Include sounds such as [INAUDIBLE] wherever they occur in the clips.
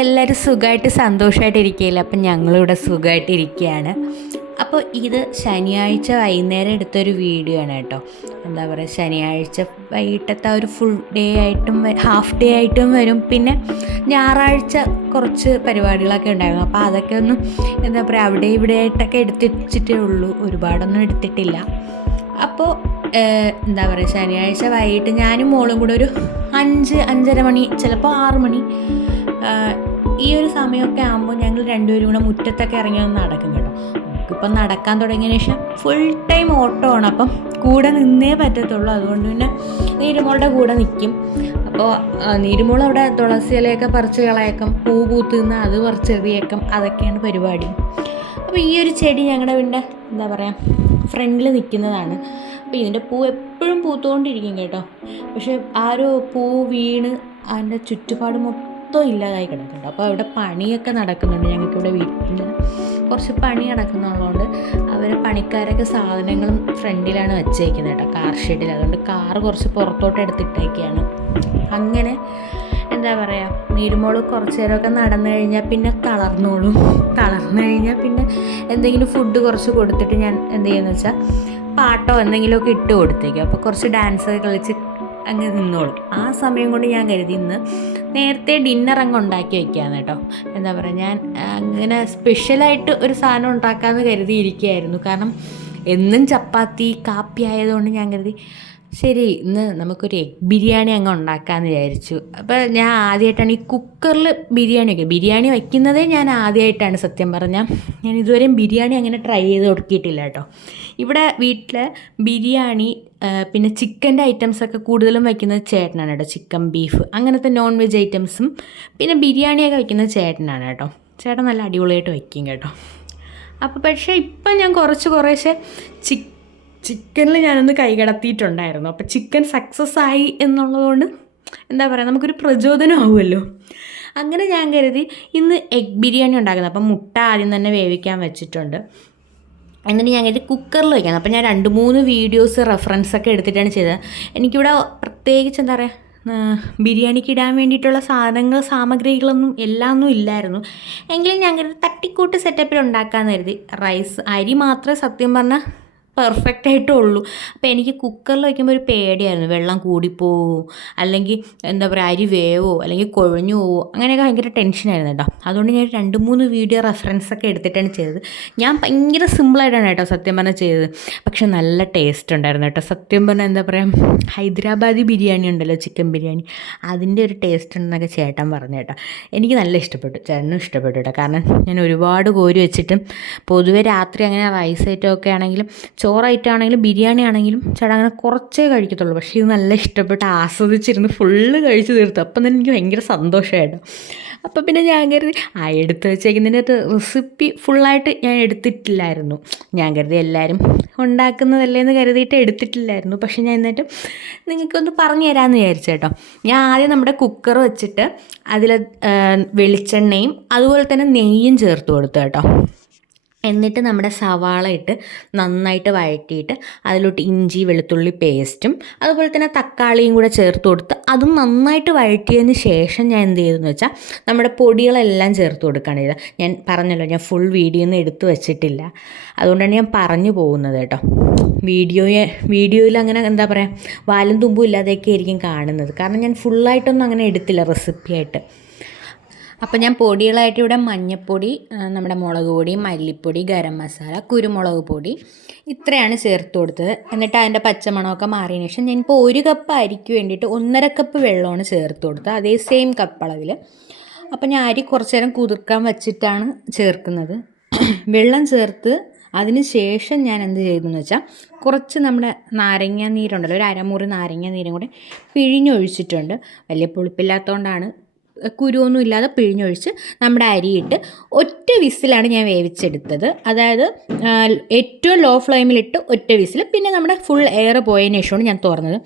എല്ലാവരും സുഖമായിട്ട് സന്തോഷമായിട്ട് ഇരിക്കുകയില്ല അപ്പം ഞങ്ങളിവിടെ സുഖമായിട്ട് ഇരിക്കുകയാണ് അപ്പോൾ ഇത് ശനിയാഴ്ച വൈകുന്നേരം എടുത്തൊരു വീഡിയോ ആണ് കേട്ടോ. എന്താ പറയുക ശനിയാഴ്ച വൈകിട്ടത്തെ ഒരു ഫുൾ ഡേ ആയിട്ടും ഹാഫ് ഡേ ആയിട്ടും വരും. പിന്നെ ഞായറാഴ്ച കുറച്ച് പരിപാടികളൊക്കെ ഉണ്ടായിരുന്നു. അപ്പോൾ അതൊക്കെ ഒന്ന് എന്താ പറയുക അവിടെ ഇവിടെ ആയിട്ടൊക്കെ എടുത്തിച്ചിട്ടേ ഉള്ളൂ. ഒരുപാടൊന്നും എടുത്തിട്ടില്ല. അപ്പോൾ എന്താ പറയുക ശനിയാഴ്ച വൈകിട്ട് ഞാനും മോളും കൂടെ ഒരു അഞ്ച് അഞ്ചര മണി ചിലപ്പോൾ ആറ് മണി ഈ ഒരു സമയമൊക്കെ ആകുമ്പോൾ ഞങ്ങൾ രണ്ടുപേരും കൂടെ മുറ്റത്തൊക്കെ ഇറങ്ങി ഒന്ന് നടക്കും കേട്ടോ. നമുക്കിപ്പം നടക്കാൻ തുടങ്ങിയതിന് ശേഷം ഫുൾ ടൈം ഓട്ടോ ആണ്. അപ്പം കൂടെ നിന്നേ പറ്റത്തുള്ളൂ. അതുകൊണ്ട് പിന്നെ നീരുമോളുടെ കൂടെ നിൽക്കും അപ്പോൾ നീരുമോൾ അവിടെ തുളസി ഇലയൊക്കെ പറിച്ച് കളയക്കം. പൂ പൂത്ത് നിന്ന് അത് പറിച്ചെറിയേക്കും അതൊക്കെയാണ് പരിപാടി. അപ്പോൾ ഈ ഒരു ചെടി ഞങ്ങളുടെ വീടിന്റെ എന്താ പറയുക ഫ്രണ്ടിൽ നിൽക്കുന്നതാണ് അപ്പോൾ ഇതിന്റെ പൂ എപ്പോഴും പൂത്തുകൊണ്ടിരിക്കും കേട്ടോ. പക്ഷേ ആ ഒരു പൂ വീണ് അതിന്റെ ചുറ്റുപാട് മൊത്തം ഇല്ലാതായി കിടക്കുന്നുണ്ട്. അപ്പോൾ അവിടെ പണിയൊക്കെ നടക്കുന്നുണ്ട്. ഞങ്ങൾക്കിവിടെ വീട്ടിൽ കുറച്ച് പണി നടക്കുന്നുള്ളതുകൊണ്ട് അവർ പണിക്കാരൊക്കെ സാധനങ്ങളും ഫ്രണ്ടിലാണ് വെച്ചേക്കുന്നത് കേട്ടോ കാർ ഷെഡിൽ അതുകൊണ്ട് കാർ കുറച്ച് പുറത്തോട്ട് എടുത്തിട്ടേക്കാണ്. അങ്ങനെ എന്താ പറയുക നീരുമോൾ കുറച്ച് നേരമൊക്കെ നടന്നു കഴിഞ്ഞാൽ പിന്നെ തളർന്നോളും. തളർന്നു കഴിഞ്ഞാൽ പിന്നെ എന്തെങ്കിലും ഫുഡ് കുറച്ച് കൊടുത്തിട്ട് ഞാൻ എന്ത് ചെയ്യുന്നു വെച്ചാൽ പാട്ടോ എന്തെങ്കിലുമൊക്കെ ഇട്ട് കൊടുത്തേക്കും. അപ്പോൾ കുറച്ച് ഡാൻസ് ഒക്കെ കളിച്ച് അങ്ങ് നിന്നോളും. ആ സമയം കൊണ്ട് ഞാൻ കരുതി ഇന്ന് നേരത്തെ ഡിന്നർ അങ്ങ് ഉണ്ടാക്കി വയ്ക്കാമെന്ന് കേട്ടോ. എന്താ പറയുക ഞാൻ അങ്ങനെ സ്പെഷ്യലായിട്ട് ഒരു സാധനം ഉണ്ടാക്കാമെന്ന് കരുതിയിരിക്കുകയായിരുന്നു. കാരണം എന്നും ചപ്പാത്തി കാപ്പി ആയതുകൊണ്ട് ഞാൻ കരുതി ശരി ഇന്ന് നമുക്കൊരു എഗ് ബിരിയാണി അങ്ങ് ഉണ്ടാക്കാമെന്ന് വിചാരിച്ചു. അപ്പോൾ ഞാൻ ആദ്യമായിട്ടാണ് ഈ കുക്കറിൽ ബിരിയാണി വയ്ക്കുക ബിരിയാണി വയ്ക്കുന്നതേ ഞാൻ ആദ്യമായിട്ടാണ് സത്യം പറഞ്ഞാൽ ഞാൻ ഇതുവരെയും ബിരിയാണി അങ്ങനെ ട്രൈ ചെയ്ത് കൊടുക്കിയിട്ടില്ല കേട്ടോ. ഇവിടെ വീട്ടിൽ ബിരിയാണി പിന്നെ ചിക്കന്റെ ഐറ്റംസൊക്കെ കൂടുതലും വയ്ക്കുന്നത് ചേട്ടനാണ് കേട്ടോ. ചിക്കൻ ബീഫ് അങ്ങനത്തെ നോൺ വെജ് ഐറ്റംസും പിന്നെ ബിരിയാണിയൊക്കെ വയ്ക്കുന്നത് ചേട്ടനാണ് കേട്ടോ. ചേട്ടൻ നല്ല അടിപൊളിയായിട്ട് വയ്ക്കും കേട്ടോ. അപ്പോൾ പക്ഷേ ഇപ്പം ഞാൻ കുറച്ച് കുറേശ്ശെ ചിക്ക് ചിക്കനിൽ ഞാനൊന്ന് കൈകടത്തിയിട്ടുണ്ടായിരുന്നു. അപ്പോൾ ചിക്കൻ സക്സസ് ആയി എന്നുള്ളതുകൊണ്ട് എന്താ പറയുക നമുക്കൊരു പ്രചോദനമാവുമല്ലോ അങ്ങനെ ഞാൻ കരുതി ഇന്ന് എഗ് ബിരിയാണി ഉണ്ടാക്കുന്നത്. അപ്പം മുട്ട ആദ്യം തന്നെ വേവിക്കാൻ വെച്ചിട്ടുണ്ട്. എന്നിട്ട് ഞാൻ കരുതി കുക്കറിൽ വയ്ക്കണം അപ്പം ഞാൻ രണ്ട് മൂന്ന് വീഡിയോസ് റെഫറൻസ് ഒക്കെ എടുത്തിട്ടാണ് ചെയ്തത്. എനിക്കിവിടെ പ്രത്യേകിച്ച് എന്താ പറയുക ബിരിയാണിക്ക് ഇടാൻ വേണ്ടിയിട്ടുള്ള സാധനങ്ങൾ സാമഗ്രികളൊന്നും എല്ലാം ഒന്നും ഇല്ലായിരുന്നു. എങ്കിലും ഞാൻ കരുതി തട്ടിക്കൂട്ട് സെറ്റപ്പിൽ ഉണ്ടാക്കാമെന്ന് കരുതി. റൈസ് അരി മാത്രമേ സത്യം പറഞ്ഞാൽ പെർഫെക്റ്റ് ആയിട്ടേ ഉള്ളൂ അപ്പോൾ എനിക്ക് കുക്കറിൽ വയ്ക്കുമ്പോൾ ഒരു പേടിയായിരുന്നു. വെള്ളം കൂടിപ്പോവോ അല്ലെങ്കിൽ എന്താ പറയുക അരി വേവോ അല്ലെങ്കിൽ കൊഴഞ്ഞു പോവോ അങ്ങനെയൊക്കെ ഭയങ്കര ടെൻഷനായിരുന്നു കേട്ടോ. അതുകൊണ്ട് ഞാൻ രണ്ട് മൂന്ന് വീഡിയോ റെഫറൻസ് ഒക്കെ എടുത്തിട്ടാണ് ചെയ്തത്. ഞാൻ ഭയങ്കര സിമ്പിളായിട്ടാണ് കേട്ടോ സത്യം പറഞ്ഞാൽ ചെയ്തത്. പക്ഷെ നല്ല ടേസ്റ്റ് ഉണ്ടായിരുന്നു കേട്ടോ. സത്യം പറഞ്ഞാൽ എന്താ പറയുക ഹൈദരാബാദി ബിരിയാണി ഉണ്ടല്ലോ ചിക്കൻ ബിരിയാണി. അതിന്റെ ഒരു ടേസ്റ്റ് ഉണ്ടെന്നൊക്കെ ചേട്ടൻ പറഞ്ഞു കേട്ടോ. എനിക്ക് നല്ല ഇഷ്ടപ്പെട്ടു. ചേട്ടനും ഇഷ്ടപ്പെട്ടു കേട്ടോ. കാരണം ഞാൻ ഒരുപാട് കോരി വെച്ചിട്ടും പൊതുവെ രാത്രി അങ്ങനെ റൈസ് ഐറ്റം ഒക്കെ ആണെങ്കിലും ചോറ് ഐറ്റം ആണെങ്കിലും ബിരിയാണി ആണെങ്കിലും ചേട്ടാ അങ്ങനെ കുറച്ചേ കഴിക്കത്തുള്ളൂ. പക്ഷേ ഇത് നല്ല ഇഷ്ടപ്പെട്ട് ആസ്വദിച്ചിരുന്ന് ഫുള്ള് കഴിച്ചു തീർത്തു. അപ്പം തന്നെ എനിക്ക് ഭയങ്കര സന്തോഷമായിട്ടോ അപ്പം പിന്നെ ഞാൻ കരുതി ആ എടുത്ത് വെച്ചേക്കുന്നതിന്റെ റെസിപ്പി ഫുള്ളായിട്ട് ഞാൻ എടുത്തിട്ടില്ലായിരുന്നു. ഞാൻ കരുതി എല്ലാവരും ഉണ്ടാക്കുന്നതല്ലേ എന്ന് കരുതിയിട്ട് എടുത്തിട്ടില്ലായിരുന്നു. പക്ഷേ ഞാൻ എന്നിട്ട് നിങ്ങൾക്കൊന്ന് പറഞ്ഞു തരാമെന്ന് വിചാരിച്ചു കേട്ടോ. ഞാൻ ആദ്യം നമ്മുടെ കുക്കർ വെച്ചിട്ട് അതിൽ വെളിച്ചെണ്ണയും അതുപോലെ തന്നെ നെയ്യും ചേർത്ത് കൊടുത്തു കേട്ടോ. എന്നിട്ട് നമ്മുടെ സവാള ഇട്ട് നന്നായിട്ട് വഴറ്റിയിട്ട് അതിലോട്ട് ഇഞ്ചി വെളുത്തുള്ളി പേസ്റ്റും അതുപോലെ തന്നെ തക്കാളിയും കൂടെ ചേർത്ത് കൊടുത്ത് അതും നന്നായിട്ട് വഴറ്റിയതിന് ശേഷം ഞാൻ എന്ത് ചെയ്തെന്ന് വെച്ചാൽ നമ്മുടെ പൊടികളെല്ലാം ചേർത്ത് കൊടുക്കുകയാണ് ചെയ്തത്. ഞാൻ പറഞ്ഞല്ലോ ഞാൻ ഫുൾ വീഡിയോ ഒന്നും എടുത്തു വെച്ചിട്ടില്ല. അതുകൊണ്ടാണ് ഞാൻ പറഞ്ഞു പോകുന്നത് കേട്ടോ. വീഡിയോയെ വീഡിയോയിൽ അങ്ങനെ എന്താ പറയുക വാലും തുമ്പും ഇല്ലാതെയൊക്കെ ആയിരിക്കും കാണുന്നത്. കാരണം ഞാൻ ഫുള്ളായിട്ടൊന്നും അങ്ങനെ എടുത്തില്ല റെസിപ്പിയായിട്ട് അപ്പോൾ ഞാൻ പൊടികളായിട്ട് ഇവിടെ മഞ്ഞൾപ്പൊടി നമ്മുടെ മുളക് പൊടി മല്ലിപ്പൊടി ഗരം മസാല കുരുമുളക് പൊടി ഇത്രയാണ് ചേർത്ത് കൊടുത്തത്. എന്നിട്ട് അതിന്റെ പച്ചമണമൊക്കെ മാറിയതിന് ശേഷം ഞാനിപ്പോൾ ഒരു കപ്പ് അരിക്ക് വേണ്ടിയിട്ട് ഒന്നര കപ്പ് വെള്ളമാണ് ചേർത്ത് കൊടുത്തത്. അതേ സെയിം കപ്പ് അളവിൽ അപ്പോൾ ഞാൻ അരി കുറച്ച് നേരം കുതിർക്കാൻ വച്ചിട്ടാണ് ചേർക്കുന്നത്. [CLEARS THROAT] വെള്ളം ചേർത്ത് അതിന് ശേഷം ഞാൻ എന്ത് ചെയ്തെന്ന് വെച്ചാൽ കുറച്ച് നമ്മുടെ നാരങ്ങ നീരുണ്ടല്ലോ ഒരു അരമുറി നാരങ്ങ നീരും കൂടെ പിഴിഞ്ഞൊഴിച്ചിട്ടുണ്ട്. വലിയ പുളിപ്പില്ലാത്തതുകൊണ്ടാണ് കുരുവൊന്നും ഇല്ലാതെ പിഴിഞ്ഞൊഴിച്ച് നമ്മുടെ അരിയിട്ട് ഒറ്റ വിസിലാണ് ഞാൻ വേവിച്ചെടുത്തത്. അതായത് ഏറ്റവും ലോ ഫ്ലെയിമിലിട്ട് ഒറ്റ വിസിൽ പിന്നെ നമ്മുടെ ഫുൾ എയർ പോയതിന് ശേഷമാണ് ഞാൻ തുറന്നത്.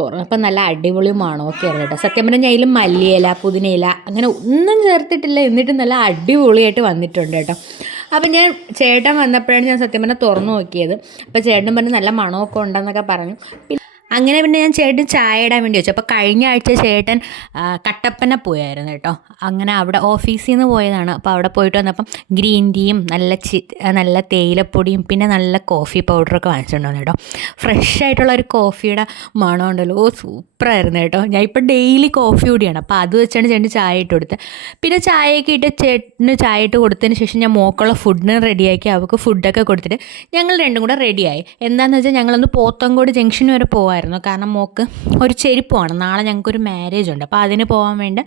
തുറന്നപ്പോൾ നല്ല അടിപൊളി മണമൊക്കെ ആയിരുന്നു കേട്ടോ. സത്യം പറഞ്ഞാൽ അതിൽ മല്ലിയില പുതിനയില അങ്ങനെ ഒന്നും ചേർത്തിട്ടില്ല. എന്നിട്ടും നല്ല അടിപൊളിയായിട്ട് വന്നിട്ടുണ്ട് കേട്ടോ. അപ്പം ഞാൻ ചേട്ടൻ വന്നപ്പോഴാണ് ഞാൻ സത്യം പറഞ്ഞാൽ തുറന്നു നോക്കിയത്. അപ്പോൾ ചേട്ടൻ പറഞ്ഞ് നല്ല മണമൊക്കെ ഉണ്ടെന്നൊക്കെ പറഞ്ഞു. പിന്നെ അങ്ങനെ പിന്നെ ഞാൻ ചേട്ടൻ ചായ ഇടാൻ വേണ്ടി വെച്ചു. അപ്പോൾ കഴിഞ്ഞ ആഴ്ച ചേട്ടൻ കട്ടപ്പന പോയായിരുന്നു കേട്ടോ. അങ്ങനെ അവിടെ ഓഫീസിൽ നിന്ന് പോയതാണ്. അപ്പോൾ അവിടെ പോയിട്ട് വന്നപ്പം ഗ്രീൻ ടീയും നല്ല ചി നല്ല തേയിലപ്പൊടിയും പിന്നെ നല്ല കോഫി പൗഡറൊക്കെ വാങ്ങിച്ചിട്ടുണ്ടോ കേട്ടോ. ഫ്രഷ് ആയിട്ടുള്ള ഒരു കോഫിയുടെ മണം ഉണ്ടല്ലോ. ഓ സൂപ്പറായിരുന്നു കേട്ടോ. ഞാൻ ഇപ്പം ഡെയിലി കോഫി കൂടിയാണ്. അപ്പോൾ അത് വെച്ചാണ് ചേട്ടൻ ചായ ഇട്ട് കൊടുത്തത്. പിന്നെ ചായയൊക്കെ ഇട്ട് ചേട്ടന് ചായ ഇട്ട് കൊടുത്തതിന് ശേഷം ഞാൻ മോക്കുള്ള ഫുഡിന് റെഡിയാക്കി അവൾക്ക് ഫുഡൊക്കെ കൊടുത്തിട്ട് ഞങ്ങൾ രണ്ടും കൂടെ റെഡിയായി എന്താണെന്ന് വെച്ചാൽ ഞങ്ങളൊന്ന് പോത്തങ്കോട് ജംഗ്ഷൻ വരെ പോകാമായിരുന്നു കാരണം മോക്ക് ഒരു ചെരുപ്പ് വേണം നാളെ ഞങ്ങൾക്കൊരു മാരേജ് ഉണ്ട്. അപ്പോൾ അതിന് പോകാൻ വേണ്ടി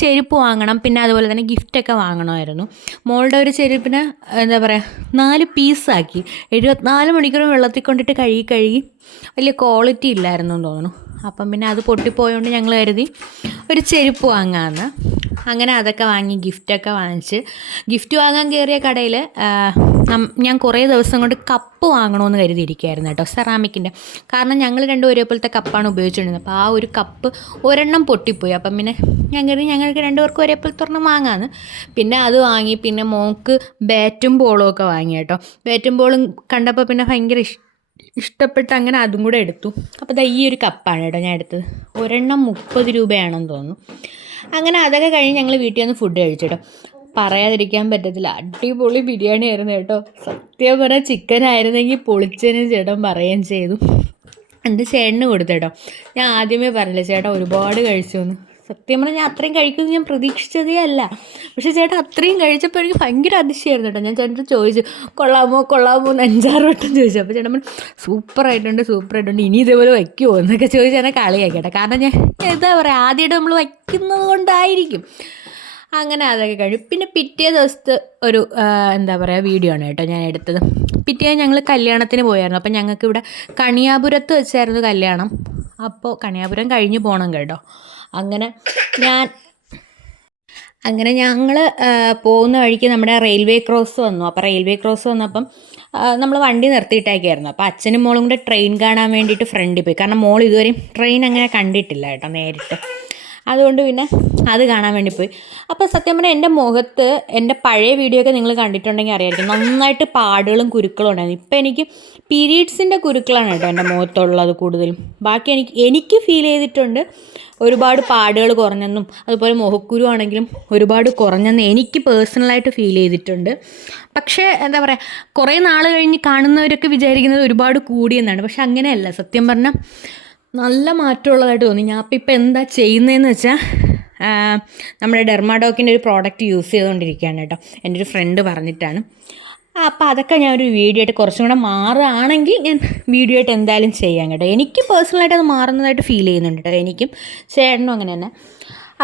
ചെരുപ്പ് വാങ്ങണം. പിന്നെ അതുപോലെ തന്നെ ഗിഫ്റ്റൊക്കെ വാങ്ങണമായിരുന്നു. മോളുടെ ഒരു ചെരുപ്പിന് എന്താ പറയുക നാല് പീസാക്കി എഴുപത്തിനാല് മണിക്കൂർ വെള്ളത്തിൽ കൊണ്ടിട്ട് കഴുകി കഴുകി വലിയ ക്വാളിറ്റി ഇല്ലായിരുന്നു എന്ന് തോന്നുന്നു. അപ്പം പിന്നെ അത് പൊട്ടിപ്പോയതുകൊണ്ട് ഞങ്ങൾ കരുതി ഒരു ചെരുപ്പ് വാങ്ങാമെന്ന് അങ്ങനെ അതൊക്കെ വാങ്ങി ഗിഫ്റ്റൊക്കെ വാങ്ങിച്ച്. ഗിഫ്റ്റ് വാങ്ങാൻ കയറിയ കടയിൽ ഞാൻ കുറേ ദിവസം കൊണ്ട് കപ്പ് വാങ്ങണമെന്ന് കരുതിയിരിക്കുകയായിരുന്നു കേട്ടോ സെറാമിക്കിന്റെ. കാരണം ഞങ്ങൾ രണ്ടും ഒരേപോലത്തെ കപ്പാണ് ഉപയോഗിച്ചുകൊണ്ടിരുന്നത്. അപ്പോൾ ആ ഒരു കപ്പ് ഒരെണ്ണം പൊട്ടിപ്പോയി. അപ്പം പിന്നെ ഞാൻ കരുതി ഞങ്ങൾക്ക് രണ്ടുപേർക്കും ഒരേപോലത്തെ ഒരെണ്ണം വാങ്ങാമെന്ന് പിന്നെ അത് വാങ്ങി പിന്നെ മോക്ക് ബാറ്റും ബോളും ഒക്കെ വാങ്ങി കേട്ടോ. ബാറ്റും ബോളും കണ്ടപ്പോൾ പിന്നെ ഭയങ്കര ഇഷ്ടം ഇഷ്ടപ്പെട്ട് അങ്ങനെ അതും കൂടെ എടുത്തു. അപ്പോൾ ദാ ഈ ഒരു കപ്പാണ് കേട്ടോ ഞാൻ എടുത്തത്. ഒരെണ്ണം മുപ്പത് രൂപയാണെന്ന് തോന്നുന്നു. അങ്ങനെ അതൊക്കെ കഴിഞ്ഞ് ഞങ്ങൾ വീട്ടിൽ നിന്ന് ഫുഡ് കഴിച്ചു പറയാതിരിക്കാൻ പറ്റത്തില്ല. അടിപൊളി ബിരിയാണി ആയിരുന്നു കേട്ടോ. സത്യം പറഞ്ഞാൽ ചിക്കൻ ആയിരുന്നെങ്കിൽ പൊളിച്ചതിന് ചേട്ടൻ പറയുകയും ചെയ്തു. എന്റെ ചേട്ടന് കൊടുത്തു കേട്ടോ ഞാൻ ആദ്യമേ പറഞ്ഞില്ല ചേട്ടാ ഒരുപാട് കഴിച്ചു എന്ന് സത്യം പറഞ്ഞാൽ ഞാൻ അത്രയും കഴിക്കുമെന്ന് ഞാൻ പ്രതീക്ഷിച്ചതേ അല്ല. പക്ഷേ ചേട്ടാ അത്രയും കഴിച്ചപ്പോൾ എനിക്ക് ഭയങ്കര അതിശയമായിരുന്നു കേട്ടോ. ഞാൻ ചേട്ടൻ ചോദിച്ചു കൊള്ളാമോ കൊള്ളാമോ? എന്ന് അഞ്ചാറ് വട്ടം ചോദിച്ചു. അപ്പോൾ ചേട്ടൻ സൂപ്പറായിട്ടുണ്ട് സൂപ്പറായിട്ടുണ്ട് ഇനി ഇതേപോലെ വയ്ക്കുമോ എന്നൊക്കെ ചോദിച്ച് എന്നെ കളിയാക്കട്ടെ കേട്ടോ. കാരണം ഞാൻ എന്താ പറയുക ആദ്യമായിട്ട് നമ്മൾ വയ്ക്കുന്നത് കൊണ്ടായിരിക്കും. അങ്ങനെ അതൊക്കെ കഴിഞ്ഞു. പിന്നെ പിറ്റേ ദിവസത്തെ ഒരു എന്താ പറയുക വീഡിയോ ആണ് കേട്ടോ ഞാൻ എടുത്തത്. പിറ്റേ ഞങ്ങൾ കല്യാണത്തിന് പോയായിരുന്നു. അപ്പം ഞങ്ങൾക്ക് ഇവിടെ കണിയാപുരത്ത് വെച്ചായിരുന്നു കല്യാണം. അപ്പോൾ കണിയാപുരം കഴിഞ്ഞു പോകണം കേട്ടോ. അങ്ങനെ ഞാൻ അങ്ങനെ ഞങ്ങൾ പോകുന്ന വഴിക്ക് നമ്മുടെ റെയിൽവേ ക്രോസ് വന്നു. അപ്പോൾ റെയിൽവേ ക്രോസ് വന്നപ്പം നമ്മൾ വണ്ടി നിർത്തിയിട്ടേക്കായിരുന്നു. അപ്പോൾ അച്ഛനും മോളും കൂടെ ട്രെയിൻ കാണാൻ വേണ്ടിയിട്ട് ഫ്രണ്ടിൽ പോയി. കാരണം മോൾ ഇതുവരെയും ട്രെയിൻ അങ്ങനെ കണ്ടിട്ടില്ല കേട്ടോ നേരിട്ട്. അതുകൊണ്ട് പിന്നെ അത് കാണാൻ വേണ്ടി പോയി. അപ്പോൾ സത്യം പറഞ്ഞാൽ എന്റെ മുഖത്ത് എന്റെ പഴയ വീഡിയോ ഒക്കെ നിങ്ങൾ കണ്ടിട്ടുണ്ടെങ്കിൽ അറിയായിരിക്കും. നന്നായിട്ട് പാടുകളും കുരുക്കളും ഉണ്ടായിരുന്നു. ഇപ്പം എനിക്ക് പീരീഡ്സിന്റെ കുരുക്കളാണ് കേട്ടോ എന്റെ മുഖത്തുള്ളത് കൂടുതലും. ബാക്കി എനിക്ക് എനിക്ക് ഫീൽ ചെയ്തിട്ടുണ്ട് ഒരുപാട് പാടുകൾ കുറഞ്ഞെന്നും അതുപോലെ മുഖക്കുരു ആണെങ്കിലും ഒരുപാട് കുറഞ്ഞെന്ന് എനിക്ക് പേഴ്സണലായിട്ട് ഫീൽ ചെയ്തിട്ടുണ്ട്. പക്ഷേ എന്താ പറയുക കുറേ നാൾ കഴിഞ്ഞ് കാണുന്നവരൊക്കെ വിചാരിക്കുന്നത് ഒരുപാട് കൂടിയെന്നാണ്. പക്ഷെ അങ്ങനെയല്ല. സത്യം പറഞ്ഞാൽ നല്ല മാറ്റമുള്ളതായിട്ട് തോന്നി. ഞാൻ അപ്പം ഇപ്പം എന്താ ചെയ്യുന്നതെന്ന് വെച്ചാൽ നമ്മുടെ ഡെർമാഡോക്കിന്റെ ഒരു പ്രോഡക്റ്റ് യൂസ് ചെയ്തുകൊണ്ടിരിക്കുകയാണ് കേട്ടോ. എന്റെ ഒരു ഫ്രണ്ട് പറഞ്ഞിട്ടാണ്. അപ്പോൾ അതൊക്കെ ഞാൻ ഒരു വീഡിയോ ആയിട്ട് കുറച്ചും കൂടെ മാറുകയാണെങ്കിൽ ഞാൻ വീഡിയോ ആയിട്ട് എന്തായാലും ചെയ്യാം കേട്ടോ. എനിക്ക് പേഴ്സണലായിട്ട് അത് മാറുന്നതായിട്ട് ഫീൽ ചെയ്യുന്നുണ്ട് കേട്ടോ. എനിക്കും ചേട്ടനും അങ്ങനെ തന്നെ.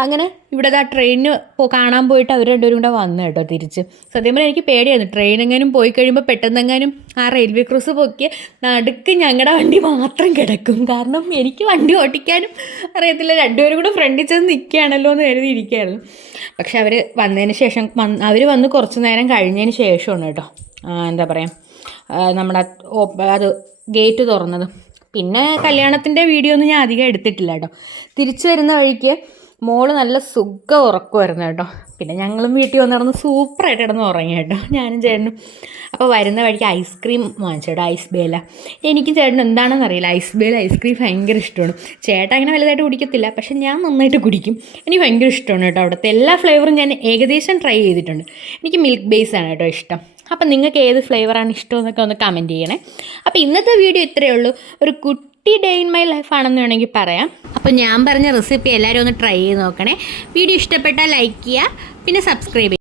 അങ്ങനെ ഇവിടെ ആ ട്രെയിനിന് കാണാൻ പോയിട്ട് അവർ രണ്ടുപേരും കൂടെ വന്നു കേട്ടോ തിരിച്ച്. സത്യം പറഞ്ഞാൽ എനിക്ക് പേടിയായിരുന്നു. ട്രെയിൻ എങ്ങാനും പോയി കഴിയുമ്പോൾ പെട്ടെന്നെങ്ങാനും ആ റെയിൽവേ ക്രോസ് പൊക്കിയ നടുക്ക് ഞങ്ങളുടെ വണ്ടി മാത്രം കിടക്കും. കാരണം എനിക്ക് വണ്ടി ഓട്ടിക്കാനും അറിയത്തില്ല. രണ്ടുപേരും കൂടെ ഫ്രണ്ടിൽ ചെന്ന് നിൽക്കുകയാണല്ലോ എന്ന് കരുതി ഇരിക്കുകയായിരുന്നു പക്ഷെ അവർ വന്നതിന് ശേഷം അവർ വന്ന് കുറച്ച് നേരം കഴിഞ്ഞതിന് ശേഷമാണ് കേട്ടോ. എന്താ പറയുക നമ്മുടെ അത് ഗേറ്റ് തുറന്നത്. പിന്നെ കല്യാണത്തിന്റെ വീഡിയോ ഒന്നും ഞാൻ അധികം എടുത്തിട്ടില്ല കേട്ടോ. തിരിച്ചു വരുന്ന വഴിക്ക് മോൾ നല്ല സുഖം ഉറക്കുമായിരുന്നു കേട്ടോ. പിന്നെ ഞങ്ങളും വീട്ടിൽ വന്ന് നടന്ന് സൂപ്പറായിട്ട് കിടന്ന് ഉറങ്ങി കേട്ടോ. ഞാനും ചേട്ടനും. അപ്പോൾ വരുന്ന വഴിക്ക് ഐസ്ക്രീം വാങ്ങിച്ചു കേട്ടോ ഐസ് ബേല എനിക്കും ചേട്ടൻ എന്താണെന്ന് അറിയില്ല. ഐസ് ബേല ഐസ്ക്രീം ഭയങ്കര ഇഷ്ടമാണ്. ചേട്ടൻ അങ്ങനെ വലുതായിട്ട് കുടിക്കത്തില്ല പക്ഷെ ഞാൻ നന്നായിട്ട് കുടിക്കും. എനിക്ക് ഭയങ്കര ഇഷ്ടമാണ് കേട്ടോ അവിടുത്തെ എല്ലാ ഫ്ലേവറും ഞാൻ ഏകദേശം ട്രൈ ചെയ്തിട്ടുണ്ട്. എനിക്ക് മിൽക്ക് ബേസ് ആണ് കേട്ടോ ഇഷ്ടം. അപ്പം നിങ്ങൾക്ക് ഏത് ഫ്ലേവറാണ് ഇഷ്ടം എന്നൊക്കെ ഒന്ന് കമന്റ് ചെയ്യണേ. അപ്പോൾ ഇന്നത്തെ വീഡിയോ ഇത്രയേ ഉള്ളൂ. ഒരു കുട്ടി ഡേ ഇൻ മൈ ലൈഫ് ആണെന്ന് വേണമെങ്കിൽ പറയാം. അപ്പോൾ ഞാൻ പറഞ്ഞ റെസിപ്പി എല്ലാവരും ഒന്ന് ട്രൈ ചെയ്ത് നോക്കണേ. വീഡിയോ ഇഷ്ടപ്പെട്ടാൽ ലൈക്ക് ചെയ്യുക പിന്നെ സബ്സ്ക്രൈബ്